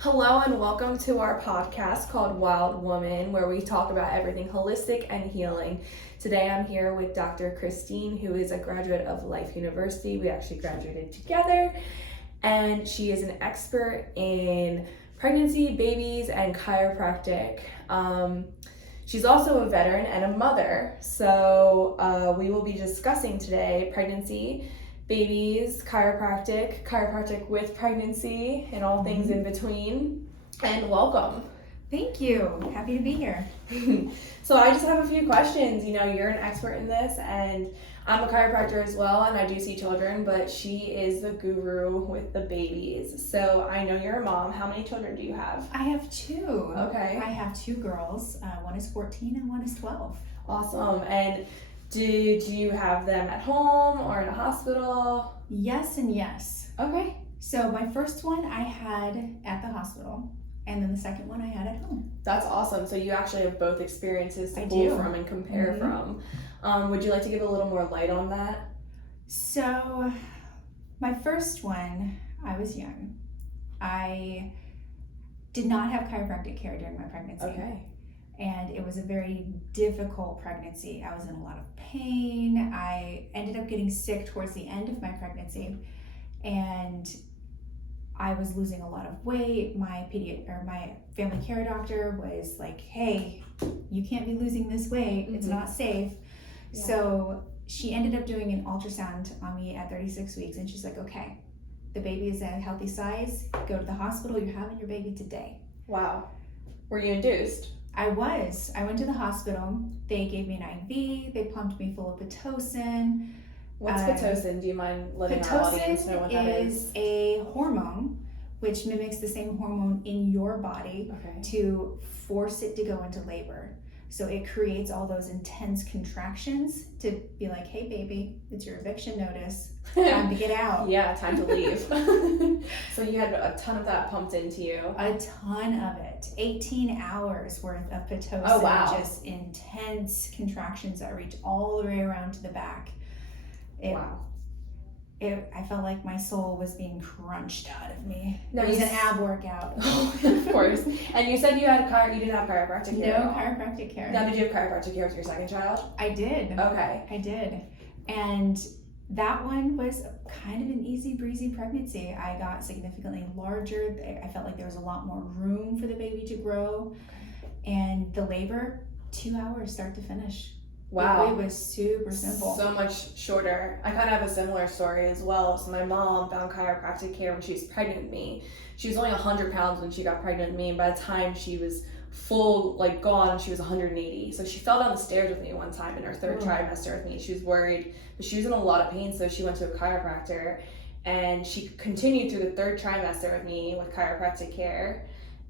Hello and welcome to our podcast called Wild Woman, where we talk about everything holistic and healing. Today I'm here with Dr. Christine, who is a graduate of Life University. We actually graduated together, and she is an expert in pregnancy, babies, and chiropractic. She's also a veteran and a mother, so we will be discussing today pregnancy, babies, chiropractic with pregnancy, and all things in between. And welcome. Thank you. Happy to be here. So I just have a few questions. You know, you're an expert in this, and I'm a chiropractor as well, and I do see children, but she is the guru with the babies. So I know you're a mom. How many children do you have? I have two. Okay. I have two girls. One is 14 and one is 12. Awesome. And did you have them at home or in a hospital? Yes and yes. Okay. So my first one I had at the hospital, and then the second one I had at home. That's awesome. So you actually have both experiences to I pull do. from and compare from. Would you like to give a little more light on that? So my first one, I was young. I did not have chiropractic care during my pregnancy. Okay. And it was a very difficult pregnancy. I was in a lot of pain. I ended up getting sick towards the end of my pregnancy, and I was losing a lot of weight. My family care doctor was like, "Hey, you can't be losing this weight. It's not safe." Yeah. So she ended up doing an ultrasound on me at 36 weeks, and she's like, "Okay, the baby is at a healthy size. Go to the hospital. You're having your baby today." Wow. Were you induced? I went to the hospital. They gave me an IV. They pumped me full of Pitocin. What's Pitocin? Do you mind letting our audience know what that is? Pitocin is a hormone which mimics the same hormone in your body to force it to go into labor. So it creates all those intense contractions to be like, "Hey baby, it's your eviction notice. Time to get out." Yeah, time to leave. So you had a ton of that pumped into you. A ton of it. 18 hours worth of Pitocin. Oh, wow. Just intense contractions that reach all the way around to the back. Wow. I felt like my soul was being crunched out of me. Now It was an ab workout. Of course. And you said you didn't have chiropractic care. No chiropractic care. Now, did you have chiropractic care with your second child? I did. Okay. I did. And that one was kind of an easy breezy pregnancy. I got significantly larger. I felt like there was a lot more room for the baby to grow. And the labor, 2 hours start to finish. Wow. It was super simple. So much shorter. I kind of have a similar story as well. So my mom found chiropractic care when she was pregnant with me. She was only 100 pounds when she got pregnant with me, and by the time she was full, like gone, she was 180. So she fell down the stairs with me one time in her third trimester with me. She was worried, but she was in a lot of pain, so she went to a chiropractor, and she continued through the third trimester with me with chiropractic care.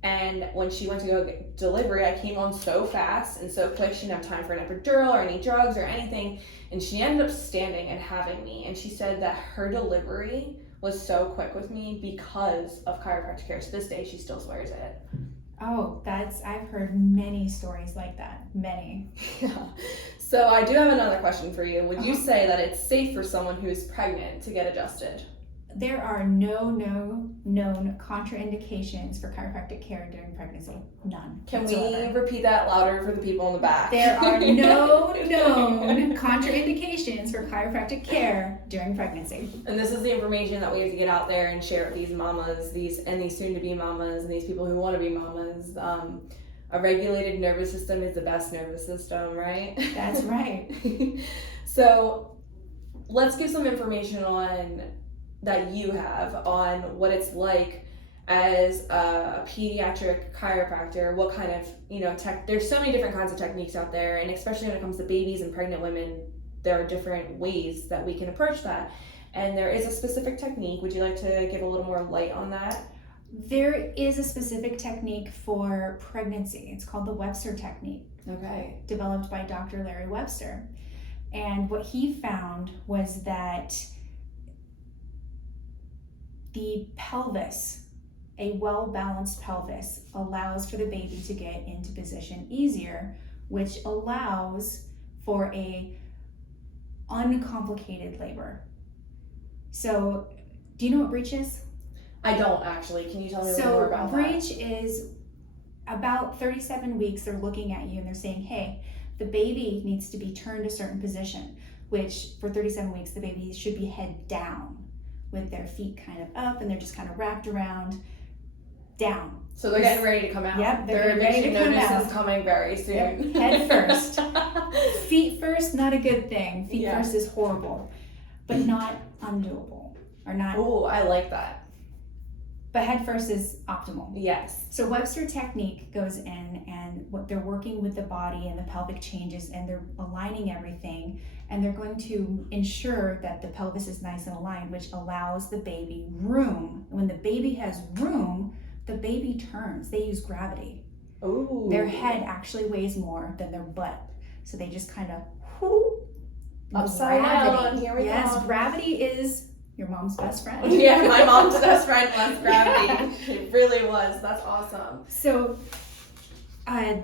And when she went to go get delivery, I came on so fast and so quick. She didn't have time for an epidural or any drugs or anything. And she ended up standing and having me. And she said that her delivery was so quick with me because of chiropractic care. To this day, she still swears it. Oh, I've heard many stories like that. Many. Yeah. So I do have another question for you. Would you say that it's safe for someone who is pregnant to get adjusted? There are no known contraindications for chiropractic care during pregnancy. None. Can whatsoever. we repeat that louder for the people in the back? There are no known contraindications for chiropractic care during pregnancy. And this is the information that we have to get out there and share with these mamas, these soon-to-be mamas, and these people who want to be mamas. A regulated nervous system is the best nervous system, right? That's right. So let's give some information on that you have on what it's like as a pediatric chiropractor. What kind of, there's so many different kinds of techniques out there, and especially when it comes to babies and pregnant women, there are different ways that we can approach that. And there is a specific technique. Would you like to give a little more light on that? There is a specific technique for pregnancy. It's called the Webster technique. Okay. Developed by Dr. Larry Webster. And what he found was that the pelvis, a well-balanced pelvis, allows for the baby to get into position easier, which allows for a uncomplicated labor. So, do you know what breech is? I don't actually. Can you tell me a little more So about breech is about 37 weeks. They're looking at you and they're saying, hey, the baby needs to be turned a certain position, which for 37 weeks, the baby should be head down with their feet kind of up and they're just kind of wrapped around down. So they're getting ready to come out. Yep, Their getting ready to come notice out. is coming very soon. Yep, head first. Feet first, not a good thing. Feet Yeah. first is horrible, but not undoable or not. Oh, I like that. But head first is optimal. Yes. So Webster technique goes in and what they're working with the body and the pelvic changes and they're aligning everything and they're going to ensure that the pelvis is nice and aligned, which allows the baby room. When the baby has room, the baby turns. They use gravity. Ooh. Their head actually weighs more than their butt. So they just kind of upside down. Here we go. Yes, gravity is your mom's best friend. Yeah, my mom's best friend was gravity. It really was. That's awesome. So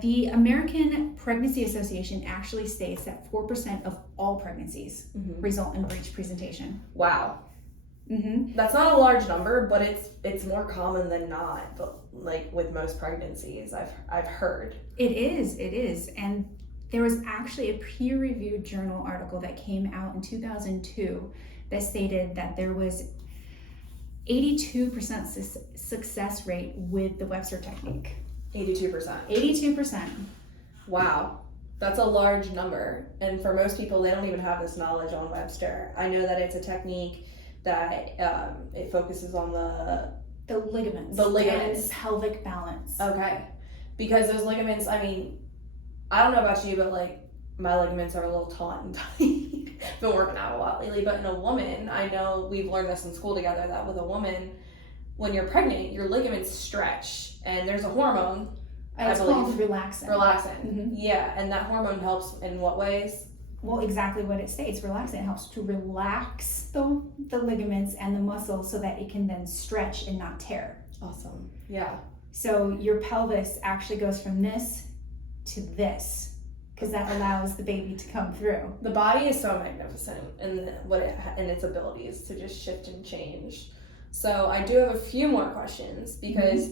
the American Pregnancy Association actually states that 4% of all pregnancies result in breech presentation. Wow. Mm-hmm. That's not a large number, but it's more common than not. But like with most pregnancies, I've heard. It is. And there was actually a peer-reviewed journal article that came out in 2002 that stated that there was 82% success rate with the Webster technique. 82%. 82%. Wow. That's a large number. And for most people, they don't even have this knowledge on Webster. I know that it's a technique that it focuses on The ligaments. The ligaments. And pelvic balance. Okay. Because those ligaments, I mean, I don't know about you, but like my ligaments are a little taut and tight. Been working out a lot lately. But in a woman, I know we've learned this in school together that with a woman, when you're pregnant, your ligaments stretch and there's a hormone. It's called relaxin. Relaxin. Mm-hmm. Yeah. And that hormone helps in what ways? Well, exactly what it states. Relaxin. It helps to relax the ligaments and the muscles so that it can then stretch and not tear. Awesome. Yeah. So your pelvis actually goes from this to this because that allows the baby to come through. The body is so magnificent in in its abilities to just shift and change. So I do have a few more questions because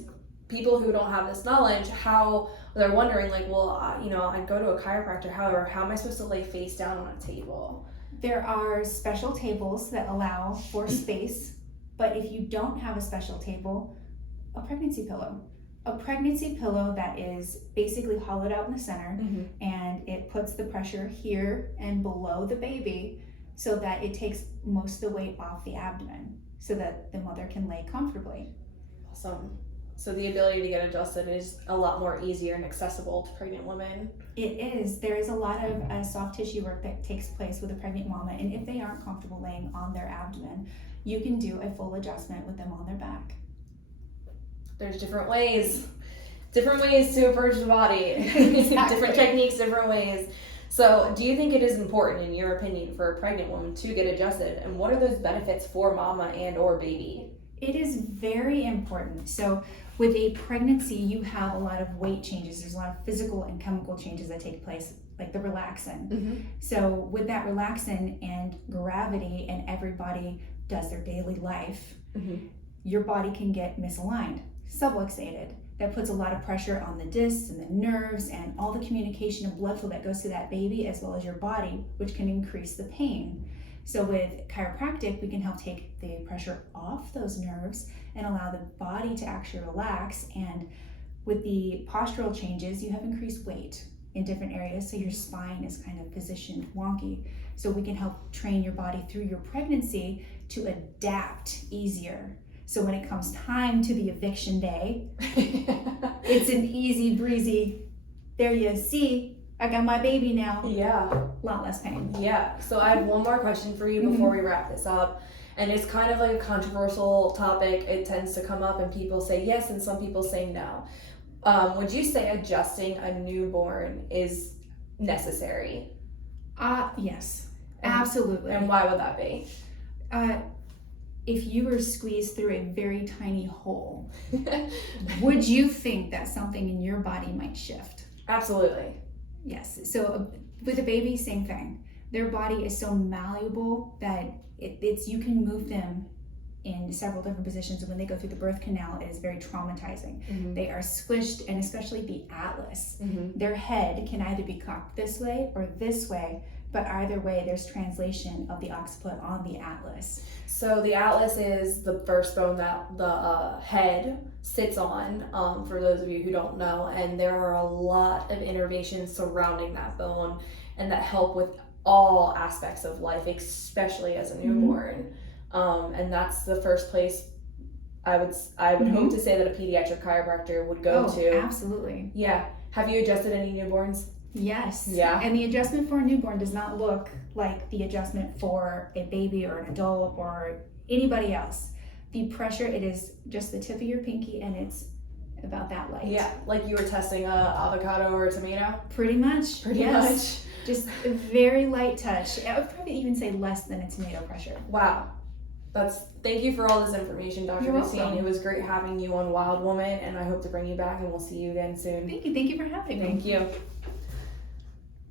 people who don't have this knowledge, how they're wondering like, well, I'd go to a chiropractor. However, how am I supposed to lay face down on a table? There are special tables that allow for space, but if you don't have a special table, a pregnancy pillow. A pregnancy pillow that is basically hollowed out in the center and it puts the pressure here and below the baby so that it takes most of the weight off the abdomen so that the mother can lay comfortably. Awesome. So the ability to get adjusted is a lot more easier and accessible to pregnant women. It is. There is a lot of soft tissue work that takes place with a pregnant mama, and if they aren't comfortable laying on their abdomen, you can do a full adjustment with them on their back. There's different ways to approach the body. Exactly. Different techniques, different ways. So do you think it is important, in your opinion, for a pregnant woman to get adjusted? And what are those benefits for mama and or baby? It is very important. So with a pregnancy, you have a lot of weight changes. There's a lot of physical and chemical changes that take place, like the relaxin. So with that relaxin and gravity, and everybody does their daily life, your body can get misaligned, subluxated. That puts a lot of pressure on the discs and the nerves and all the communication and blood flow that goes to that baby as well as your body, which can increase the pain. So with chiropractic, we can help take the pressure off those nerves and allow the body to actually relax. And with the postural changes, you have increased weight in different areas, so your spine is kind of positioned wonky. So we can help train your body through your pregnancy to adapt easier. So when it comes time to the eviction day, it's an easy breezy, there you see, I got my baby now. Yeah. A lot less pain. Yeah. So I have one more question for you before we wrap this up. And it's kind of like a controversial topic. It tends to come up and people say yes and some people say no. Would you say adjusting a newborn is necessary? Yes, absolutely. And why would that be? If you were squeezed through a very tiny hole, would you think that something in your body might shift? Absolutely. Yes. So with a baby, same thing. Their body is so malleable that it's you can move them in several different positions, and when they go through the birth canal, it is very traumatizing. They are squished, and especially the atlas. Their head can either be cocked this way or this way, but either way, there's translation of the occiput on the atlas. So the atlas is the first bone that the head sits on, for those of you who don't know, and there are a lot of innervations surrounding that bone and that help with all aspects of life, especially as a newborn. And that's the first place I would hope to say that a pediatric chiropractor would go to. Absolutely. Yeah. Have you adjusted any newborns? Yes. Yeah. And the adjustment for a newborn does not look like the adjustment for a baby or an adult or anybody else. The pressure, it is just the tip of your pinky, and it's about that light. Yeah, like you were testing a avocado or a tomato? Pretty much. Pretty much. Just a very light touch. I would probably even say less than a tomato pressure. Wow. Thank you for all this information, Dr. You're Christine. welcome. It was great having you on Wild Woman, and I hope to bring you back, and we'll see you again soon. Thank you for having me. Thank you.